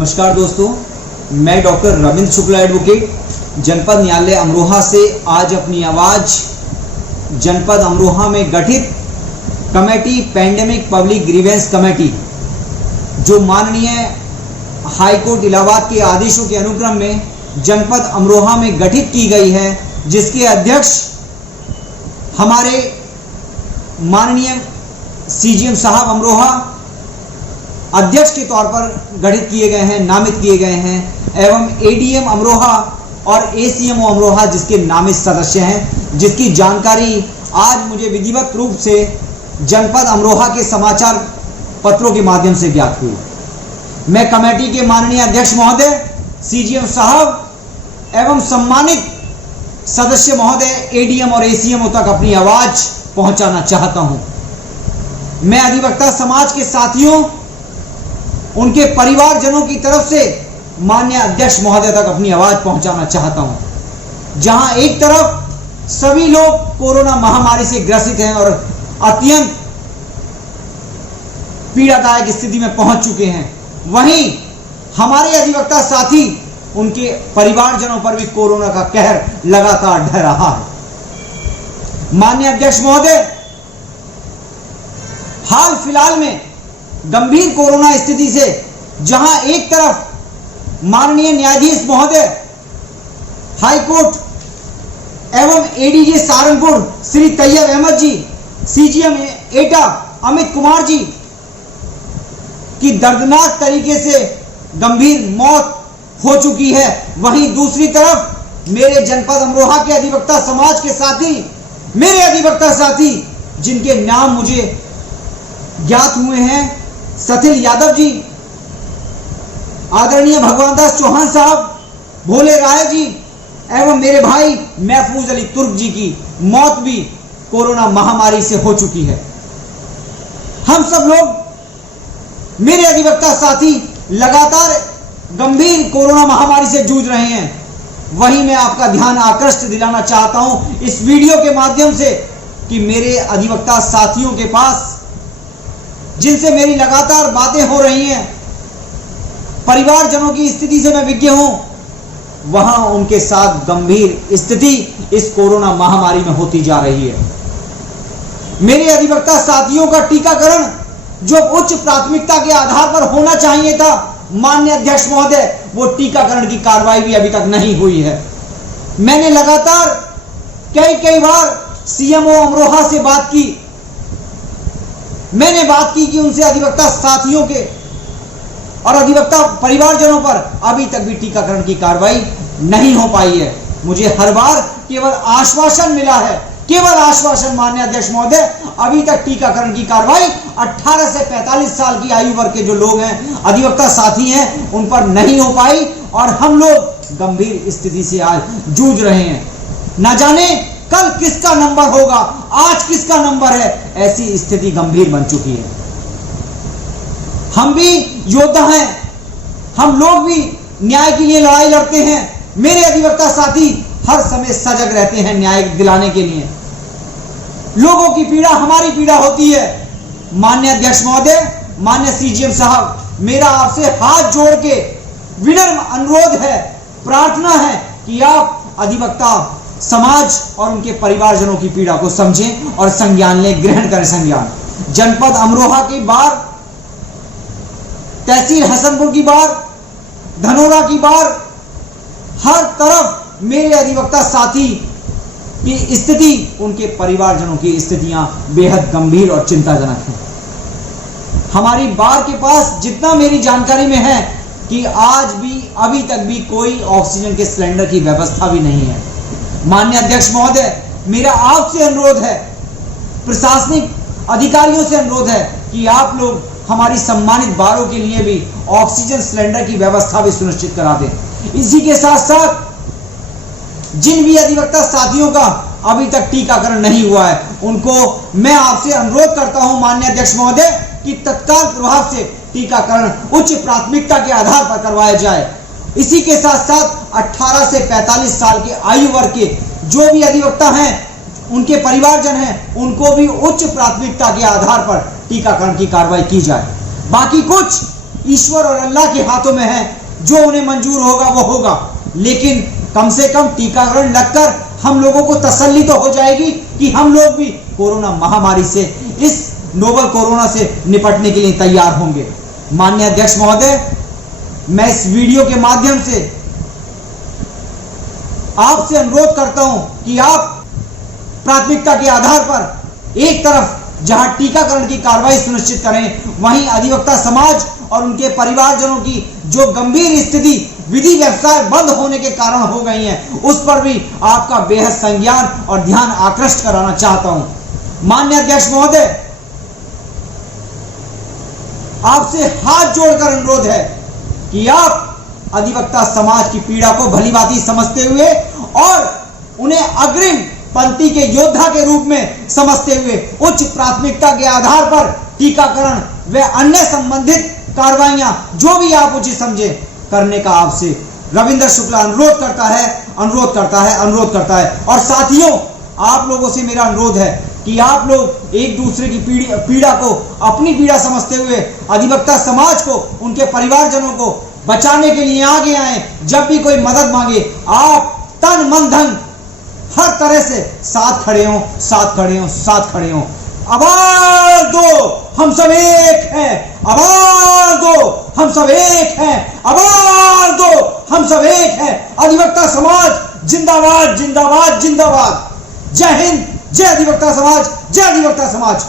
नमस्कार दोस्तों, मैं डॉक्टर रविंद्र शुक्ला एडवोकेट जनपद न्यायालय अमरोहा से आज अपनी आवाज़ जनपद अमरोहा में गठित committee pandemic public grievance committee जो माननीय हाई कोर्ट इलाहाबाद के आदेशों के अनुक्रम में जनपद अमरोहा में गठित की गई है, जिसके अध्यक्ष हमारे माननीय सीजीएम साहब अमरोहा अध्यक्ष के तौर पर गठित किए गए हैं, नामित किए गए हैं, एवं एडीएम अमरोहा और एसीएमओ अमरोहा जिसके नामित सदस्य हैं, जिसकी जानकारी आज मुझे विधिवत रूप से जनपद अमरोहा के समाचार पत्रों के माध्यम से ज्ञात हुई। मैं कमेटी के माननीय अध्यक्ष महोदय, सीजीएम साहब एवं सम्मानित सदस्य महोदय एडीएम और एसीएमओ तक अपनी आवाज पहुंचाना चाहता हूं। मैं अधिवक्ता समाज के साथियों, उनके परिवारजनों की तरफ से माननीय अध्यक्ष महोदय तक अपनी आवाज पहुंचाना चाहता हूं। जहां एक तरफ सभी लोग कोरोना महामारी से ग्रसित हैं और अत्यंत पीड़ादायक स्थिति में पहुंच चुके हैं, वहीं हमारे अधिवक्ता साथी, उनके परिवारजनों पर भी कोरोना का कहर लगातार ढह रहा है। माननीय अध्यक्ष महोदय, हाल फिलहाल में गंभीर कोरोना स्थिति से जहां एक तरफ माननीय न्यायाधीश महोदय हाई कोर्ट एवं एडीजे सहारनपुर श्री तैयब अहमद जी, सीजीएम एटा अमित कुमार जी की दर्दनाक तरीके से गंभीर मौत हो चुकी है, वहीं दूसरी तरफ मेरे जनपद अमरोहा के अधिवक्ता समाज के साथी, मेरे अधिवक्ता साथी जिनके नाम मुझे ज्ञात हुए हैं, सथिल यादव जी, आदरणीय भगवान दास चौहान साहब, भोले राय जी एवं मेरे भाई महफूज अली तुर्क जी की मौत भी कोरोना महामारी से हो चुकी है। हम सब लोग, मेरे अधिवक्ता साथी, लगातार गंभीर कोरोना महामारी से जूझ रहे हैं। वहीं मैं आपका ध्यान आकृष्ट दिलाना चाहता हूं इस वीडियो के माध्यम से कि मेरे अधिवक्ता साथियों के पास, जिनसे मेरी लगातार बातें हो रही हैं, परिवारजनों की स्थिति से मैं विज्ञ हूं, वहां उनके साथ गंभीर स्थिति इस कोरोना महामारी में होती जा रही है। मेरे अधिवक्ता साथियों का टीकाकरण जो उच्च प्राथमिकता के आधार पर होना चाहिए था, माननीय अध्यक्ष महोदय, वो टीकाकरण की कार्रवाई भी अभी तक नहीं हुई है। मैंने लगातार कई बार सीएमओ अमरोहा से बात की, मैंने बात की कि उनसे अधिवक्ता साथियों के और अधिवक्ता परिवारजनों पर अभी तक भी टीकाकरण की कार्रवाई नहीं हो पाई है। मुझे हर बार केवल आश्वासन मिला है, केवल आश्वासन, माननीय अध्यक्ष महोदय, अभी तक टीकाकरण की कार्रवाई 18 से 45 साल की आयु वर्ग के जो लोग हैं, अधिवक्ता साथी हैं, उन पर नहीं हो पाई और हम लोग गंभीर स्थिति से आज जूझ रहे हैं। न जाने कल किसका नंबर होगा, आज किसका नंबर है, ऐसी स्थिति गंभीर बन चुकी है। हम भी योद्धा हैं, हम लोग भी न्याय के लिए लड़ाई लड़ते हैं। मेरे अधिवक्ता साथी हर समय सजग रहते हैं न्याय दिलाने के लिए। लोगों की पीड़ा हमारी पीड़ा होती है। माननीय अध्यक्ष महोदय, माननीय सीजीएम साहब, मेरा आपसे हाथ जोड़ के विनम्र अनुरोध है, प्रार्थना है कि आप अधिवक्ता समाज और उनके परिवारजनों की पीड़ा को समझें और संज्ञान लें, ग्रहण करें संज्ञान। जनपद अमरोहा की बार, तहसील हसनपुर की बार, धनोरा की बार, हर तरफ मेरे अधिवक्ता साथी की स्थिति, उनके परिवारजनों की स्थितियां बेहद गंभीर और चिंताजनक हैं। हमारी बार के पास जितना मेरी जानकारी में है कि आज भी, अभी तक भी कोई ऑक्सीजन के सिलेंडर की व्यवस्था भी नहीं है। माननीय अध्यक्ष महोदय, मेरा आपसे अनुरोध है, प्रशासनिक अधिकारियों से अनुरोध है कि आप लोग हमारी सम्मानित बारों के लिए भी ऑक्सीजन सिलेंडर की व्यवस्था भी सुनिश्चित करा दें। इसी के साथ साथ जिन भी अधिवक्ता साथियों का अभी तक टीकाकरण नहीं हुआ है, उनको मैं आपसे अनुरोध करता हूं माननीय अध्यक्ष महोदय कि तत्काल प्रभाव से टीकाकरण उच्च प्राथमिकता के आधार पर करवाया जाए। इसी के साथ साथ 18 से 45 साल के आयु वर्ग के जो भी अधिवक्ता हैं, उनके परिवारजन हैं, उनको भी उच्च प्राथमिकता के आधार पर टीकाकरण की कार्रवाई की जाए। बाकी कुछ ईश्वर और अल्लाह के हाथों में है, जो उन्हें मंजूर होगा वो होगा। लेकिन कम से कम टीकाकरण लगकर हम लोगों को तसल्ली तो हो जाएगी कि हम लोग भी कोरोना महामारी से, इस नोवल कोरोना से निपटने के लिए तैयार होंगे। माननीय अध्यक्ष महोदय, मैं इस वीडियो के माध्यम से आपसे अनुरोध करता हूं कि आप प्राथमिकता के आधार पर एक तरफ जहां टीकाकरण की कार्रवाई सुनिश्चित करें, वहीं अधिवक्ता समाज और उनके परिवारजनों की जो गंभीर स्थिति विधि व्यवसाय बंद होने के कारण हो गई है, उस पर भी आपका बेहद संज्ञान और ध्यान आकृष्ट कराना चाहता हूं। माननीय अध्यक्ष महोदय, आपसे हाथ जोड़कर अनुरोध है कि आप अधिवक्ता समाज की पीड़ा को भलीभांति समझते हुए और उन्हें अग्रिम पंक्ति के योद्धा के रूप में समझते हुए उच्च प्राथमिकता के आधार पर टीकाकरण व अन्य संबंधित कार्रवाइयां जो भी आप उचित समझे करने का आपसे रविंद्र शुक्ला अनुरोध करता है। और साथियों, आप लोगों से मेरा अनुरोध है कि आप लोग एक दूसरे की पीड़ा को अपनी पीड़ा समझते हुए अधिवक्ता समाज को, उनके परिवारजनों को बचाने के लिए आगे आए। जब भी कोई मदद मांगे, आप तन मन धन हर तरह से साथ खड़े हो। आवाज दो, हम सब एक हैं। आवाज दो, हम सब एक हैं। आवाज दो, हम सब एक हैं। अधिवक्ता समाज जिंदाबाद, जिंदाबाद, जिंदाबाद। जय हिंद, जय अधिवक्ता समाज, जय अधिवक्ता समाज।